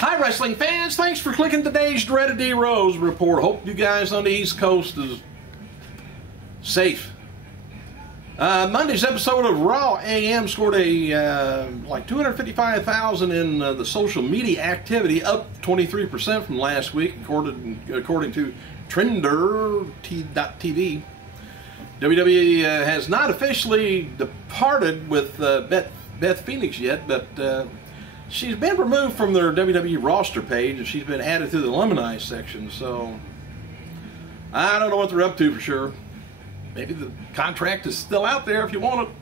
Hi, wrestling fans. Thanks for clicking today's Dreaded D Rose report. Hope you guys on the East Coast is safe. Monday's episode of Raw AM scored a like 255,000 in the social media activity, up 23% from last week, according to Trender.tv. WWE has not officially departed with Beth Phoenix yet, but she's been removed from their WWE roster page and she's been added to the alumni section. So I don't know what they're up to for sure. Maybe the contract is still out there if you want it.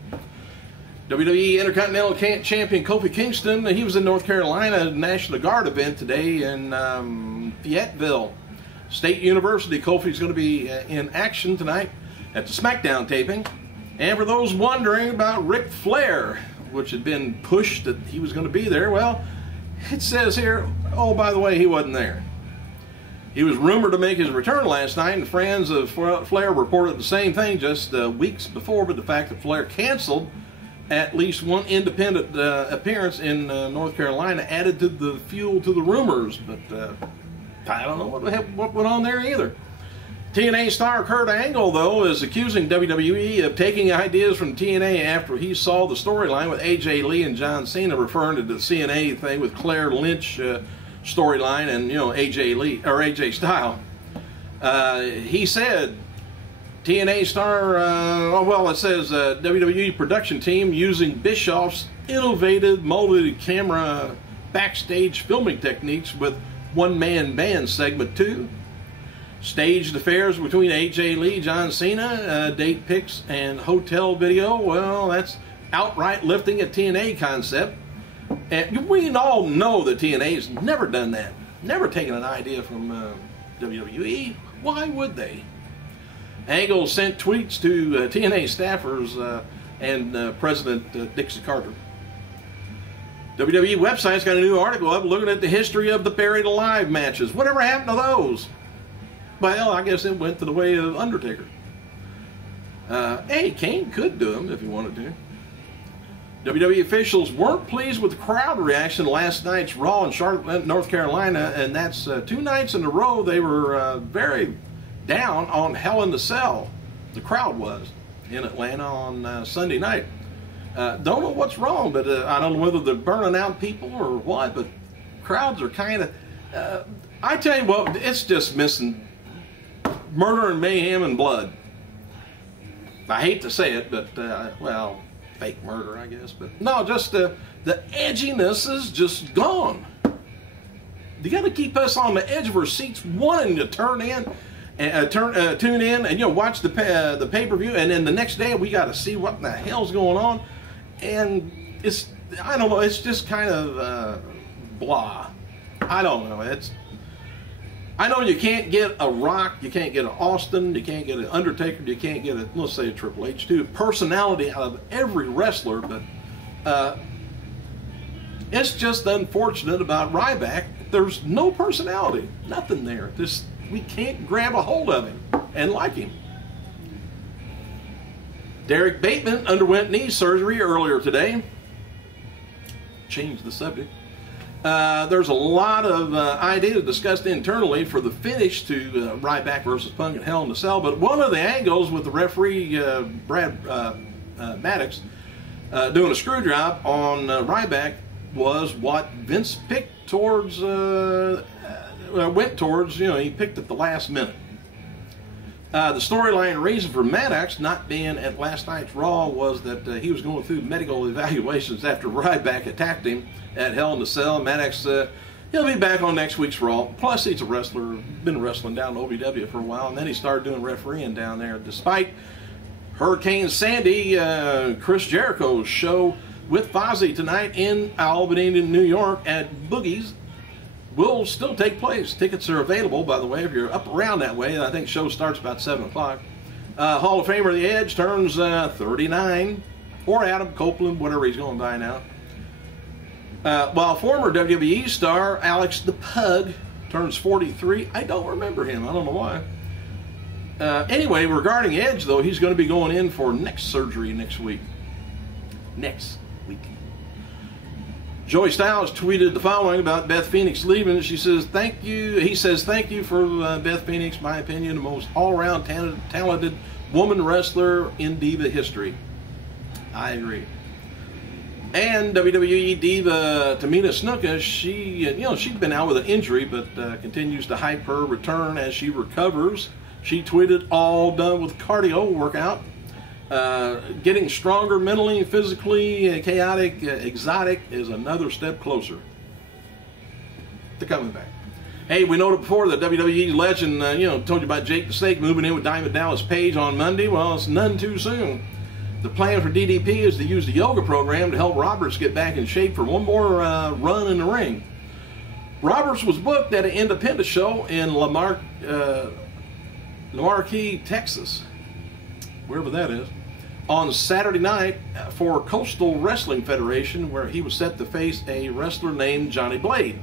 WWE Intercontinental Champion Kofi Kingston, he was in North Carolina National Guard event today in Fayetteville State University. Kofi's going to be in action tonight at the SmackDown taping. And for those wondering about Ric Flair, which had been pushed that he was going to be there, well, it says here, oh, by the way, he wasn't there. He was rumored to make his return last night, and friends of Flair reported the same thing just weeks before, but the fact that Flair canceled at least one independent appearance in North Carolina added to the fuel to the rumors, but I don't know what went on there either. TNA star Kurt Angle, though, is accusing WWE of taking ideas from TNA after he saw the storyline with AJ Lee and John Cena, referring to the CNA thing with Claire Lynch storyline and, you know, AJ Styles. He said TNA star, well, it says WWE production team using Bischoff's innovative multi-camera backstage filming techniques with one-man band segment 2. Staged affairs between AJ Lee, John Cena, date pics, and hotel video. Well, that's outright lifting a TNA concept. And we all know that TNA's never done that. Never taken an idea from WWE. Why would they? Angle sent tweets to TNA staffers and President Dixie Carter. WWE website's got a new article up looking at the history of the Buried Alive matches. Whatever happened to those? Well, I guess it went to the way of Undertaker. Hey, Kane could do them if he wanted to. WWE officials weren't pleased with the crowd reaction to last night's Raw in Charlotte, North Carolina, and that's 2 nights in a row they were very down on Hell in the Cell. The crowd was in Atlanta on Sunday night. Don't know what's wrong, but I don't know whether they're burning out people or what, but crowds are kind of... I tell you what, it's just missing murder and mayhem and blood. I hate to say it, but, well, fake murder, I guess. But no, just the edginess is just gone. You got to keep us on the edge of our seats, wanting to tune in and, you know, watch the pay-per-view, and then the next day we got to see what the hell's going on. And it's, I don't know, it's just kind of blah. I don't know. I know you can't get a Rock, you can't get an Austin, you can't get an Undertaker, you can't get a, let's say, a Triple H too. Personality out of every wrestler, but it's just unfortunate about Ryback. There's no personality, nothing there. Just, we can't grab a hold of him and like him. Derek Bateman underwent knee surgery earlier today. Change the subject. There's a lot of ideas discussed internally for the finish to Ryback versus Punk at Hell in a Cell, but one of the angles with the referee Brad Maddox doing a screw job on Ryback was what Vince picked towards, went towards, you know, he picked at the last minute. The storyline reason for Maddox not being at last night's Raw was that he was going through medical evaluations after Ryback attacked him at Hell in a Cell. Maddox, he'll be back on next week's Raw. Plus, he's a wrestler, been wrestling down in OVW for a while, and then he started doing refereeing down there. Despite Hurricane Sandy, Chris Jericho's show with Fozzy tonight in Albany, New York at Boogie's will still take place. Tickets are available, by the way, if you're up around that way. I think the show starts about 7 o'clock. Hall of Famer The Edge turns 39, or Adam Copeland, whatever he's going by now. While former WWE star Alex the Pug turns 43. I don't remember him. I don't know why. Anyway, regarding Edge, though, he's going to be going in for neck surgery next week. Joey Styles tweeted the following about Beth Phoenix leaving. She says, "Thank you." He says, "Thank you for Beth Phoenix. My opinion, the most all-around talented woman wrestler in Diva history." I agree. And WWE diva Tamina Snuka, she'd been out with an injury, but continues to hype her return as she recovers. She tweeted, "All done with cardio workout. Getting stronger mentally, physically, chaotic, exotic is another step closer to coming back." Hey, we noted before that WWE legend, told you about Jake the Snake moving in with Diamond Dallas Page on Monday. Well, it's none too soon. The plan for DDP is to use the yoga program to help Roberts get back in shape for one more run in the ring. Roberts was booked at an independent show in La Marquis, Texas, wherever that is, on Saturday night for Coastal Wrestling Federation, where he was set to face a wrestler named Johnny Blade.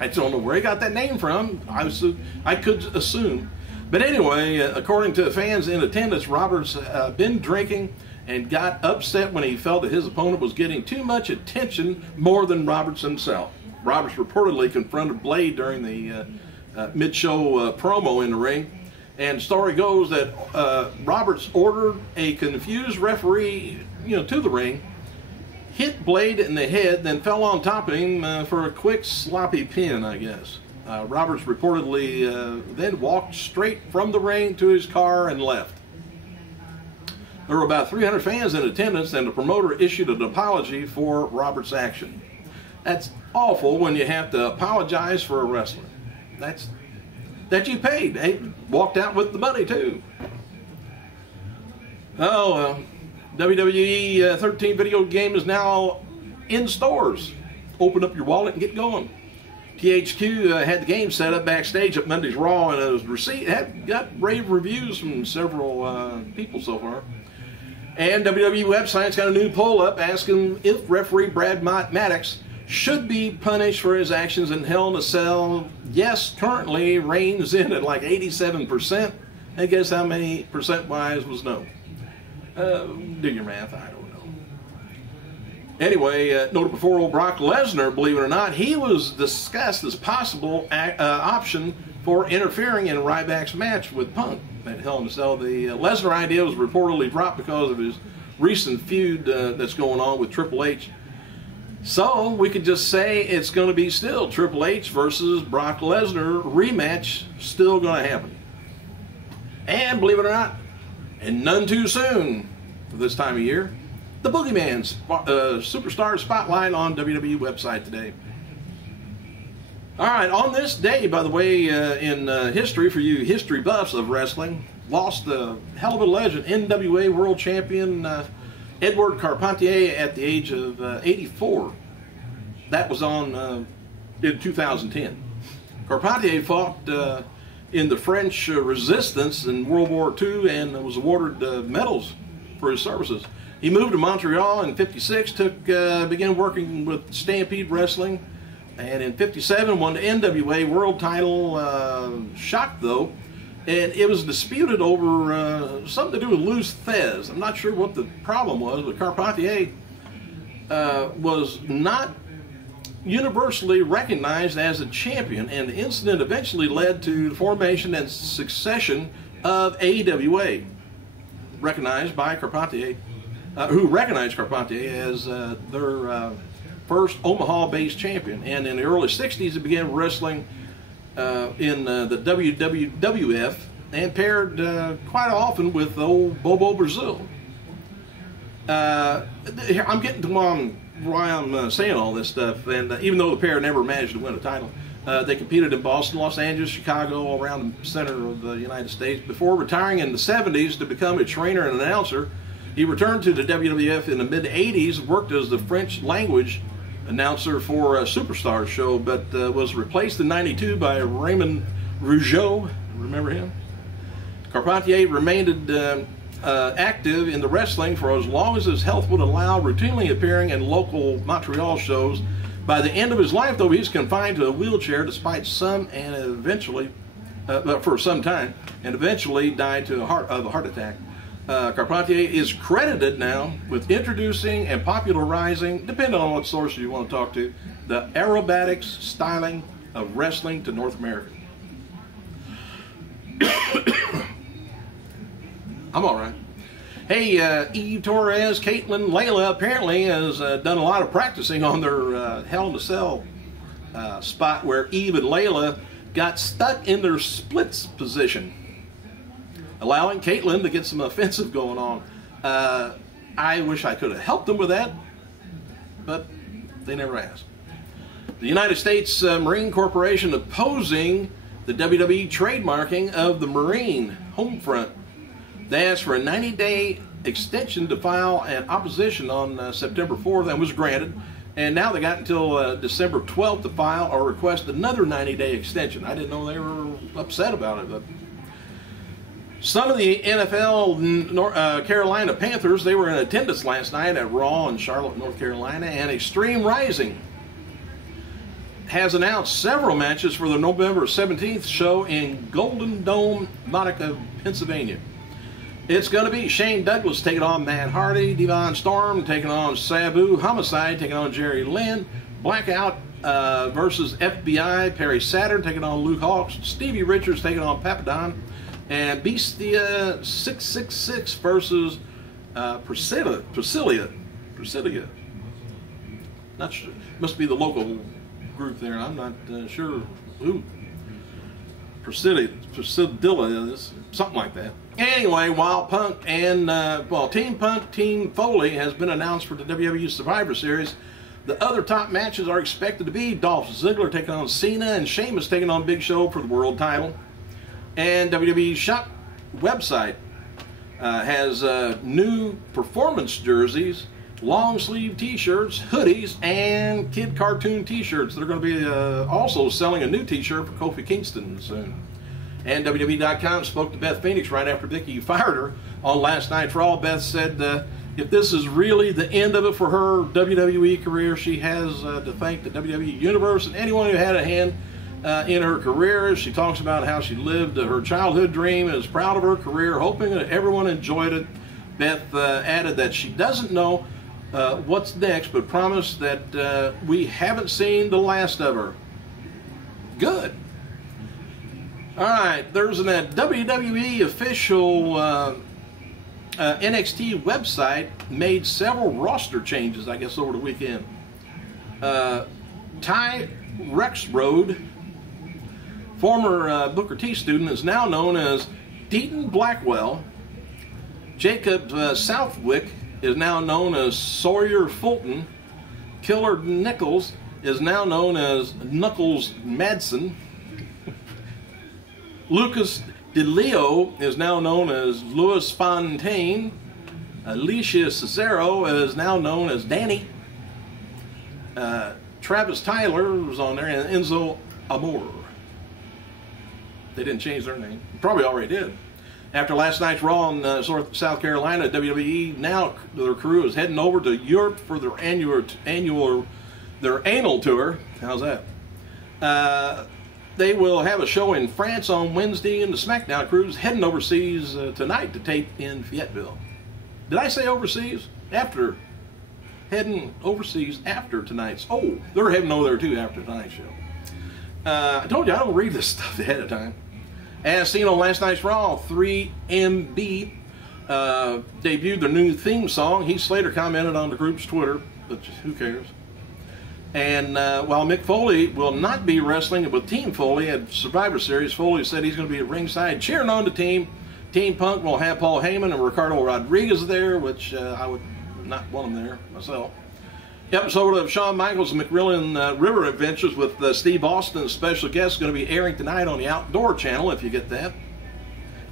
I don't know where he got that name from. I could assume. But anyway, according to fans in attendance, Roberts been drinking and got upset when he felt that his opponent was getting too much attention, more than Roberts himself. Roberts reportedly confronted Blade during the mid-show promo in the ring. And story goes that Roberts ordered a confused referee, to the ring, hit Blade in the head, then fell on top of him for a quick sloppy pin, I guess. Roberts reportedly then walked straight from the ring to his car and left. There were about 300 fans in attendance, and the promoter issued an apology for Roberts' action. That's awful when you have to apologize for a wrestler that you paid. They walked out with the money too. Oh, WWE 13 video game is now in stores. Open up your wallet and get going. THQ had the game set up backstage at Monday's Raw, and it was got rave reviews from several people so far. And WWE website's got a new poll up asking if referee Brad Maddox should be punished for his actions in Hell in a Cell. Yes, currently reigns in at like 87%. And guess how many percent-wise was no? Do your math, I don't know. Anyway, noted before, old Brock Lesnar, believe it or not, he was discussed as possible option for interfering in Ryback's match with Punk at Hell in a Cell. The Lesnar idea was reportedly dropped because of his recent feud that's going on with Triple H. So we could just say it's going to be still Triple H versus Brock Lesnar rematch, still going to happen. And believe it or not, and none too soon for this time of year, the Boogeyman Superstar Spotlight on WWE website today. All right, on this day, by the way, in history, for you history buffs of wrestling, lost a hell of a legend, NWA World Champion Edward Carpentier at the age of 84. That was in 2010. Carpentier fought in the French Resistance in World War II and was awarded medals for his services. He moved to Montreal in '56, began working with Stampede Wrestling, and in '57 won the NWA World Title. Shocked though, and it was disputed over something to do with Luz Thez. I'm not sure what the problem was, but Carpentier was not universally recognized as a champion, and the incident eventually led to the formation and succession of AWA, recognized by Carpentier, who recognized Carpentier as their first Omaha-based champion. And in the early '60s, he began wrestling in the WWF and paired quite often with old Bobo Brazil. I'm getting to why I'm saying all this stuff, and even though the pair never managed to win a title, they competed in Boston, Los Angeles, Chicago, all around the center of the United States. Before retiring in the '70s to become a trainer and announcer, he returned to the WWF in the mid-'80s, worked as the French language announcer for a Superstar show, but was replaced in '92 by Raymond Rougeau. Remember him? Carpentier remained active in the wrestling for as long as his health would allow, routinely appearing in local Montreal shows. By the end of his life, though, he was confined to a wheelchair despite for some time, and eventually died of a heart attack. Carpentier is credited now with introducing and popularizing, depending on what source you want to talk to, the aerobatics styling of wrestling to North America. I'm all right. Hey, Eve Torres, Caitlin, Layla apparently has done a lot of practicing on their Hell in a Cell spot where Eve and Layla got stuck in their splits position, allowing Caitlin to get some offensive going on. I wish I could have helped them with that, but they never asked. The United States Marine Corporation opposing the WWE trademarking of the Marine home front. They asked for a 90-day extension to file an opposition on September 4th and was granted. And now they got until December 12th to file or request another 90-day extension. I didn't know they were upset about it. But some of the NFL Carolina Panthers, they were in attendance last night at Raw in Charlotte, North Carolina, and Extreme Rising has announced several matches for the November 17th show in Golden Dome, Monica, Pennsylvania. It's going to be Shane Douglas taking on Matt Hardy, Devon Storm taking on Sabu, Homicide taking on Jerry Lynn, Blackout versus FBI, Perry Saturn taking on Luke Hawks, Stevie Richards taking on Papadon, and Bestia 666 versus Priscilla. Not sure. Must be the local group there. I'm not sure who Priscilla is, something like that. Anyway, while Punk and Team Punk, Team Foley has been announced for the WWE Survivor Series, the other top matches are expected to be Dolph Ziggler taking on Cena and Sheamus taking on Big Show for the world title. And WWE Shop website has new performance jerseys, long sleeve t-shirts, hoodies, and kid cartoon t-shirts. They're going to be also selling a new t-shirt for Kofi Kingston soon. And WWE.com spoke to Beth Phoenix right after Vicky fired her on Last Night Raw. Beth said if this is really the end of it for her WWE career, she has to thank the WWE Universe and anyone who had a hand in her career. She talks about how she lived her childhood dream and is proud of her career, hoping that everyone enjoyed it. Beth added that she doesn't know what's next, but promised that we haven't seen the last of her. Good. All right, there's a WWE official NXT website made several roster changes, I guess, over the weekend. Ty Rexroad, former Booker T student, is now known as Deaton Blackwell. Jacob Southwick is now known as Sawyer Fulton. Killer Nichols is now known as Knuckles Madsen. Lucas DeLeo is now known as Louis Fontaine. Alicia Cesaro is now known as Danny. Travis Tyler was on there, and Enzo Amore. They didn't change their name. Probably already did. After last night's Raw in South Carolina, WWE, now their crew is heading over to Europe for their annual tour. How's that? They will have a show in France on Wednesday, and the SmackDown crew is heading overseas tonight to tape in Fayetteville. Did I say overseas? Heading overseas after tonight's. Oh, they're heading over there too after tonight's show. I told you I don't read this stuff ahead of time. As seen on last night's Raw, 3MB debuted their new theme song. Heath Slater commented on the group's Twitter, but who cares? And while Mick Foley will not be wrestling with Team Foley at Survivor Series, Foley said he's going to be at ringside cheering on the team. Team Punk will have Paul Heyman and Ricardo Rodriguez there, which I would not want them there myself. The episode of Shawn Michaels and McMillan River Adventures with Steve Austin, special guest, is going to be airing tonight on the Outdoor Channel, if you get that.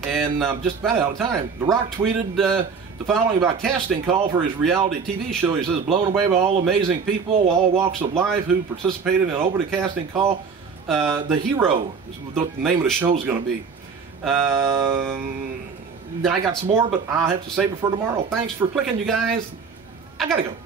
And I'm just about out of time. The Rock tweeted the following about casting call for his reality TV show. He says, blown away by all amazing people, all walks of life who participated in an open casting call. The Hero is what the name of the show is going to be. I got some more, but I'll have to save it for tomorrow. Thanks for clicking, you guys. I got to go.